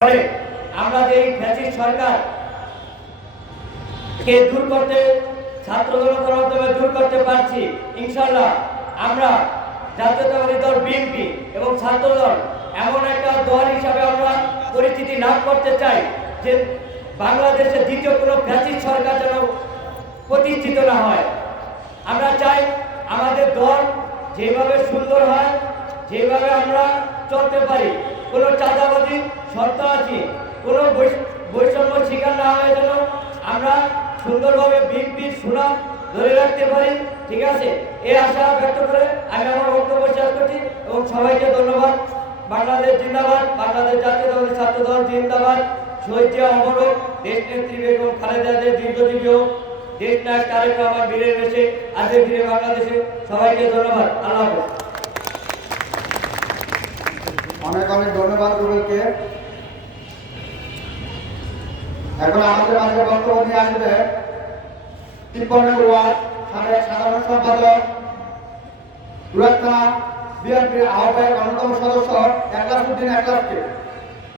ফলে আমরা যে এই সরকার কে দূর করতে ছাত্র জনতার মাধ্যমে দূর করতে পারছি ইনশাল্লাহ আমরা জাতীয়তাবাদী দল বিএনপি এবং ছাত্র দল এমন একটা দল হিসাবে আমরা পরিচিতি লাভ করতে চাই যে বাংলাদেশে দ্বিতীয় কোনো ফ্যাসিস্ট সরকার যেন প্রতিষ্ঠিত না হয়। আমরা চাই আমাদের দল যেভাবে সুন্দর হয়, যেভাবে আমরা চলতে পারি। কোনো চাঁদাবাদী শর্ত আছে কোনো বৈষ- বৈষম্য শিকার না হয়ে যেন আমরা সুন্দরভাবে বিএনপির সুনাম ধরে রাখতে পারি। ঠিক আছে? এই আশা ব্যক্ত করে আমি আমার বক্তব্য শেষ করছি এবং সবাইকে ধন্যবাদ। বাংলাদেশ জিন্দাবাদ, বাংলাদেশ জাতীয়তাবাদী ছাত্র দল জিন্দাবাদ। শহীদ জিয়া অমর দেশ নেত্রী বেগম খালেদা জিয়া দীর্ঘজীবী হোক। দেশ নায়ক তারেক রহমান বীরের বেশে আজকে ফিরে বাংলাদেশে সবাইকে ধন্যবাদ। আল্লাহ অনেক অনেক ধন্যবাদ গুগলকে। এখন আমাদের মাঝে বক্তব্য নিয়ে আসবে সাধারণ সম্পাদক সুরাত বিএনপির আহ্বায়ক অন্যতম সদস্য একলাস উদ্দিন একলাসকে